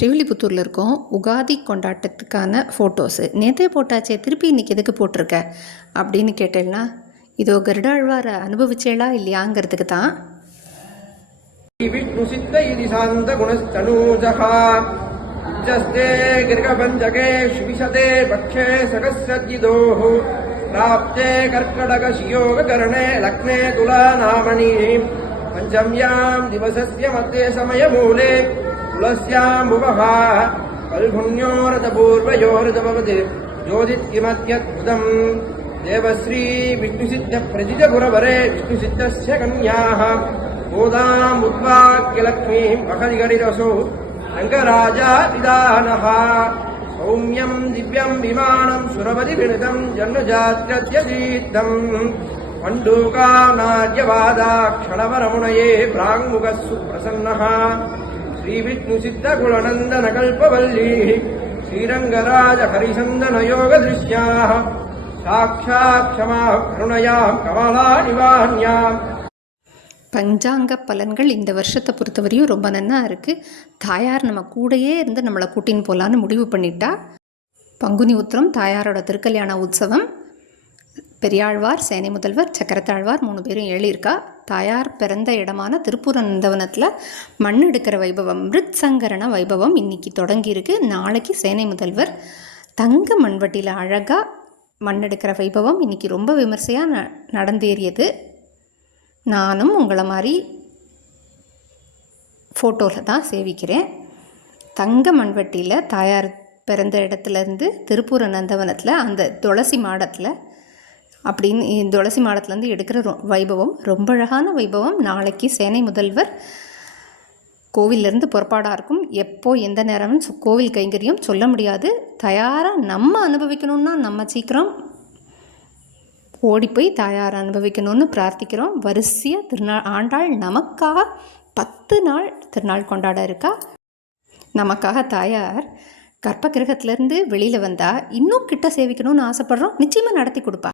ஸ்ரீவில்லிபுத்தூரில் இருக்கோம் உகாதி கொண்டாட்டத்துக்கான ஃபோட்டோஸு நேத்தே போட்டாச்சே திருப்பி இன்றைக்கி எதுக்கு போட்டிருக்க? அப்படின்னு கேட்டேன்னா இதோ கருடாழ்வாரை அனுபவிச்சேளா இல்லையாங்கிறதுக்கு தான். விஷ்ணுசித்த இதி சாந்த குணஸ்தனூஜகா ஜஸ்தே கிருகபஞ்சகே ஸ்விசதே பக்ஷே சகசத்யிதோஹ ராப்தே கர்க்கடக சியோக கரணே லக்னே துலா நாமணி பஞ்சம்யாம் திவசஸ்ய மத்தே சமய மூலே तुलस्याम्बुवः कल्हुण्योरथपूर्वयोरथभवत् ज्योतित्किमत्यद्भुतम् देवश्री विष्णुसिद्धप्रजितपुरवरे विष्णुसिद्धस्य कन्याः। गोदामुद्वाक्यलक्ष्मीम् महरिगरिरसौ रङ्गराजातिदानः सौम्यम् दिव्यम् विमानम् सुरपतिविणितम् जन्मजात्यत्यतीर्थम् मण्डूकानार्यवादाक्षणवरमुणये प्राङ्मुखः सुप्रसन्नः। ஸ்ரீவிஷ்ணு சித்த குணநந்தன கல்பவல்லீ ஸ்ரீரங்கராஜ ஹரிசந்தன யோக திருஷ்யாக சாட்சாத் க்ஷமா பஞ்சாங்க பலன்கள் இந்த வருஷத்தை பொறுத்தவரையும் ரொம்ப நன்னா இருக்கு. தாயார் நம்ம கூடையே இருந்து நம்மளை கூட்டின்னு போகலான்னு முடிவு பண்ணிட்டா. பங்குனி உத்திரம் தாயாரோட திருக்கல்யாண உற்சவம். பெரியாழ்வார் சேனை முதல்வர் சக்கரத்தாழ்வார் மூணு பேரும் எழுதியிருக்கா. தாயார் பிறந்த இடமான திருப்புரந்தவனத்தில் மண் எடுக்கிற வைபவம் மிருத் சங்கரண வைபவம் இன்னைக்கு தொடங்கியிருக்கு. நாளைக்கு சேனை முதல்வர் தங்க மண்வட்டியில் அழகாக மண் எடுக்கிற வைபவம் இன்னைக்கு ரொம்ப விமர்சையாக ந நடந்தேறியது. நானும் உங்களை மாதிரி ஃபோட்டோவில் தான் சேவிக்கிறேன். தங்க மண்வெட்டியில் தாயார் பிறந்த இடத்துலேருந்து திருப்பூர் நந்தவனத்தில் அந்த துளசி மாடத்தில் அப்படின்னு துளசி மாடத்துலேருந்து எடுக்கிற ரொ வைபவம் ரொம்ப அழகான வைபவம். நாளைக்கு சேனை முதல்வர் கோவிலேருந்து புறப்பாடாக இருக்கும். எப்போ எந்த நேரம்னு கோவில் கைங்கரியம் சொல்ல முடியாது. தயாராக நம்ம அனுபவிக்கணும்னா நம்ம சீக்கிரம் ஓடி போய் தாயார் அனுபவிக்கணும்னு பிரார்த்திக்கிறோம். வரிசையாக திருநாள் ஆண்டாள் நமக்காக பத்து நாள் திருநாள் கொண்டாட இருக்கா? நமக்காக தாயார் கர்ப்ப கிரகத்திலேருந்து வெளியில் வந்தால் இன்னும் கிட்ட சேவிக்கணும்னு ஆசைப்பட்றோம். நிச்சயமாக நடத்தி கொடுப்பா.